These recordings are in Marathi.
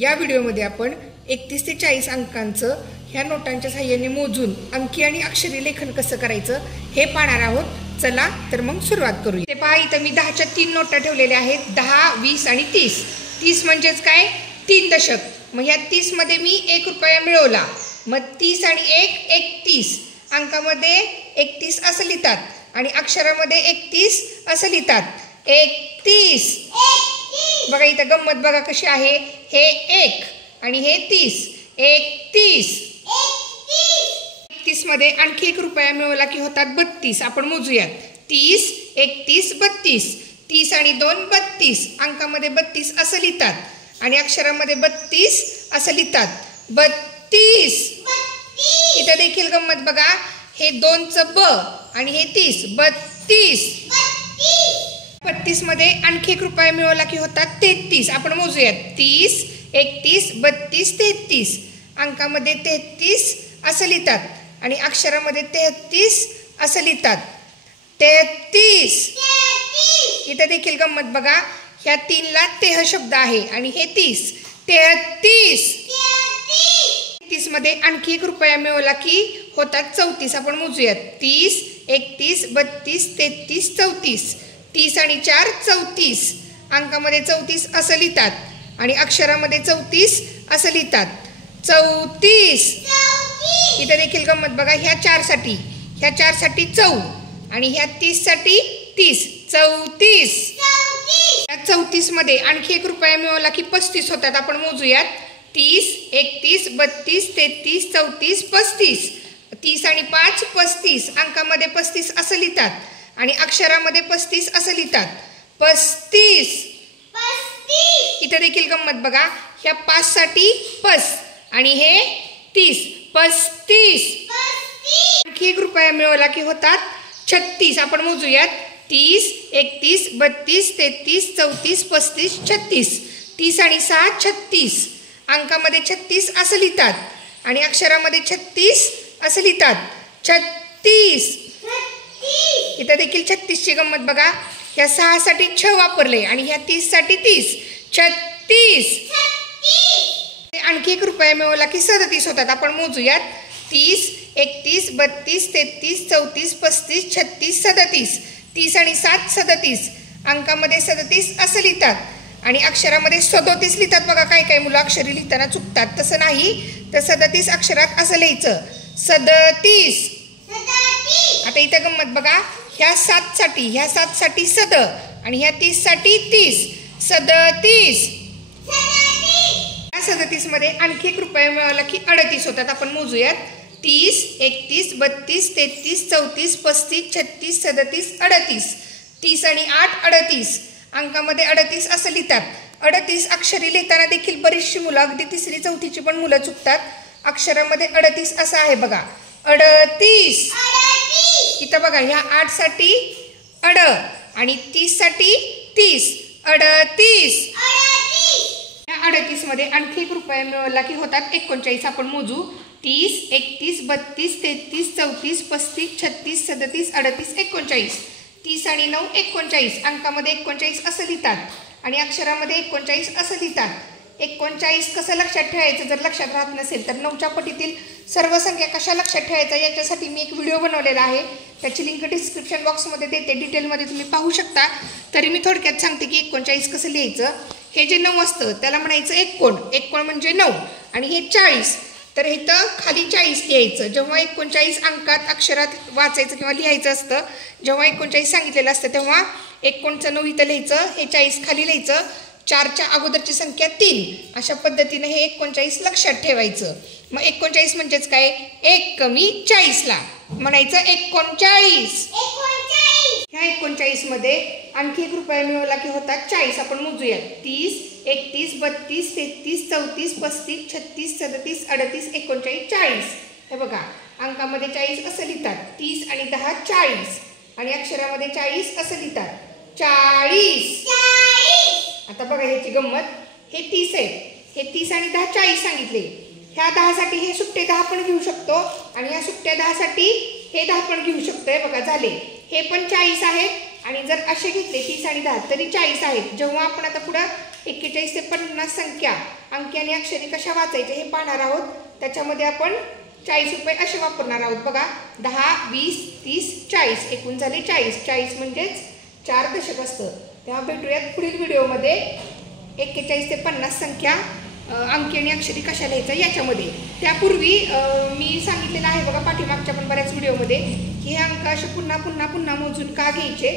या व्हिडिओमध्ये आपण 31 ते 40 अंकांचं ह्या नोटांच्या सहाय्याने मोजून अंकी आणि अक्षरी लेखन कसं करायचं हे पाहणार आहोत। चला तर मग सुरुवात करूया। ते पहा, इथं मी 10च्या 3 नोटा ठेवलेल्या आहेत, 10, 20 आणि 30। 30 म्हणजेच काय, 3 दशक। मग ह्या 30 मध्ये मी 1 रुपया मिळवला, मग 30 आणि 1 31। अंकामध्ये 31 असं लिहितात आणि अक्षरामध्ये 31 असं लिहितात। 31 बघा, इथं गंमत बघा कशी आहे, हे 1 आणि हे 30, 31। 31 मध्ये आणखी 1 रुपया मिळवला की होतात 32। आपण मोजूयात, 30, 31, 32। 30 आणि 2 32। अंकामध्ये 32 असं लिहितात आणि अक्षरामध्ये 32 असं लिहितात। 32। इथं देखील गंमत बघा, हे 2चं ब आणि हे 30, 32। 32 मध्ये आणखी 1 रुपया मिळवला की होतात 33। आपण मोजूयात, 30, 31, 32, 33। अंकामध्ये 33 असं लिहितात आणि अक्षरामध्ये 33 असं लिहितात। 33। इथं देखील गंमत बघा, ह्या 3ला तेह शब्द आहे आणि हे 30, 33। 30 मध्ये आणखी 1 रुपया मिळवला की होतात 34। आपण मोजूयात, 30, 31, 32, 33, 34। 30 आणि 4 34। अंकामध्ये 34 असं लिहितात आणि अक्षरामध्ये 34 असं लिहितात। 34। इथं देखील गंमत बघा, ह्या 4 साठी 4 आणि ह्या 30 साठी 30, 34। 34 मध्ये आणखी 1 रुपया मिळवला की 35 होतात। आपण मोजूयात, 30, 31, 32, 33, 34, 35। 30 आणि 5 35। अंकामध्ये 35 असं लिहितात आणि अक्षरामध्ये 35 असं लिहितात। 35। इथं देखील गंमत बघा, ह्या 5 साठी पस आणि हे 30, 35। आणखी 1 रुपया मिळवला की होतात 36। आपण मोजूयात, 30, 31, 32, 33, 34, 35, 36। 30 आणि 6 36। अंकामध्ये 36 असं लिहितात आणि अक्षरामध्ये 36 असं लिहितात। 36। इथं देखील 36 ची गंमत बघा, ह्या 6 साठी छ वापरले आणि ह्या 30 साठी 30, 36। आणखी 1 रुपया मिळवला की 37 होतात। आपण मोजूयात, 30, 31, 32, 33, 34, 35, 36, 37। 30 आणि 7 37। अंकामध्ये 37 असं लिहितात आणि अक्षरामध्ये 37 लिहितात। बघा, काही मुलं अक्षरी लिहिताना चुकतात, तसं नाही, तर 37 अक्षरात असं लिहायचं, 37। आता इथं गंमत बघा, ह्या 7 साठी सद आणि ह्या 30 साठी 30, 37। 37 मध्ये आणखी 1 रुपया मिळवला की 38 होतात। आपण मोजूयात, 30, 31, 32, 33, 34, 35, 36, 37, 38। 30 आणि 8 38। अंकामध्ये 38 असं लिहितात। 38 अक्षरी लिहिताना देखील बरीचशी मुलं, अगदी 3री 4थीची पण मुलं चुकतात। अक्षरामध्ये 38 असं आहे बघा, 38। इथं बघा, ह्या 8 साठी अड आणि 30 साठी 30, 38। 38 मध्ये आणखी 1 रुपया मिळवला की होतात 39। आपण मोजू, 30, 31, 32, 33, 34, 35, 36, 37, 38, 39। 30 आणि 9 39। अंकामध्ये 39 असं लिहितात आणि अक्षरामध्ये 39 असं लिहितात। 39 कसं लक्षात ठेवायचं, जर लक्षात राहत नसेल तर 9च्या पटीतील सर्व संख्या कशा लक्षात ठेवायचा याच्यासाठी मी एक व्हिडिओ बनवलेला आहे, त्याची लिंक डिस्क्रिप्शन बॉक्समध्ये देते, डिटेलमध्ये तुम्ही पाहू शकता। तरी मी थोडक्यात सांगते की 39 कसं लिहायचं। हे जे 9 असतं त्याला म्हणायचं एककोण, एककोण म्हणजे 9 आणि हे 40, तर इथं खाली 40 लिहायचं। जेव्हा 39 अंकात अक्षरात वाचायचं किंवा लिहायचं असतं, जेव्हा 39 सांगितलेलं असतं तेव्हा एककोणचं 9 इथं लिहायचं, हे 40 खाली लिहायचं, 4च्या अगोदरची संख्या 3, अशा पद्धतीने हे 39 लक्षात ठेवायचं। मग 39 म्हणजेच काय, 1 कमी 40ला म्हणायचं 39। ह्या 39 मध्ये आणखी 1 रुपया मिळवला की होतात 40। आपण मोजूयात, 30, 31, 32, 33, 34, 35, 36, 37, 38, 39, 40। हे बघा, अंकामध्ये 40 असं लिहितात, 30 आणि 10 40 आणि अक्षरामध्ये 40 असं लिहितात, 40। आता बघा ह्याची गंमत, हे 30 आहे, हे 30 आणि 10 40 सांगितले। ह्या 10 साठी हे सुट्टे 10 पण घेऊ शकतो आणि ह्या सुट्ट्या 10 साठी हे 10 पण घेऊ शकतो। बघा झाले, हे पण 40 आहे आणि जर असे घेतले 30 आणि 10 तरी 40 आहेत। जेव्हा आपण आता पुढे 41 ते 50 संख्या अंकी आणि अक्षरी कशा वाचायच्या हे पाहणार आहोत. त्याच्यामध्ये आपण 40 रुपये असे वापरणार आहोत. बघा 10, 20, 30, 40 एकूण झाले 40. 40 म्हणजेच 4 दशक असतं. तेव्हा भेटूयात पुढील व्हिडिओमध्ये 41 ते 50 संख्या अंकी आणि अक्षरी कशा लिहायचं याच्यामध्ये. त्यापूर्वी मी सांगितलेलं आहे बघा पाठीमागच्या पण बऱ्याच व्हिडिओमध्ये की हे अंक असे पुन्हा पुन्हा पुन्हा मोजून का घ्यायचे.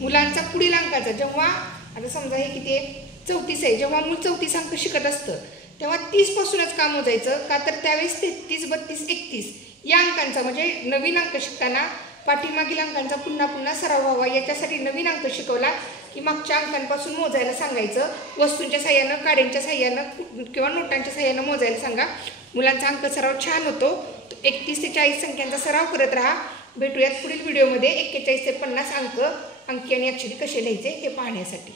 मुलांचा पुढील अंकाचा जेव्हा आता समजा हे किती आहे 34 आहे, जेव्हा मूल 34 अंक शिकत असतं तेव्हा 30 पासूनच का मोजायचं का तर त्यावेळेस 33, 32, 31 या अंकांचा म्हणजे नवीन अंक शिकताना पाठीमागील अंकांचा पुन्हा पुन्हा सराव व्हावा याच्यासाठी नवीन अंक शिकवला की मागच्या अंकांपासून मोजायला सांगायचं. वस्तूंच्या साह्यानं, काड्यांच्या साह्यानं किंवा नोटांच्या साह्यानं मोजायला सांगा. मुलांचा अंक सराव छान होतो. 31 ते 40 संख्यांचा सराव करत राहा. भेटूयात पुढील व्हिडिओमध्ये 41 ते 50 अंक अंकी आणि अक्षरी कसे लिहायचे हे पाहण्यासाठी.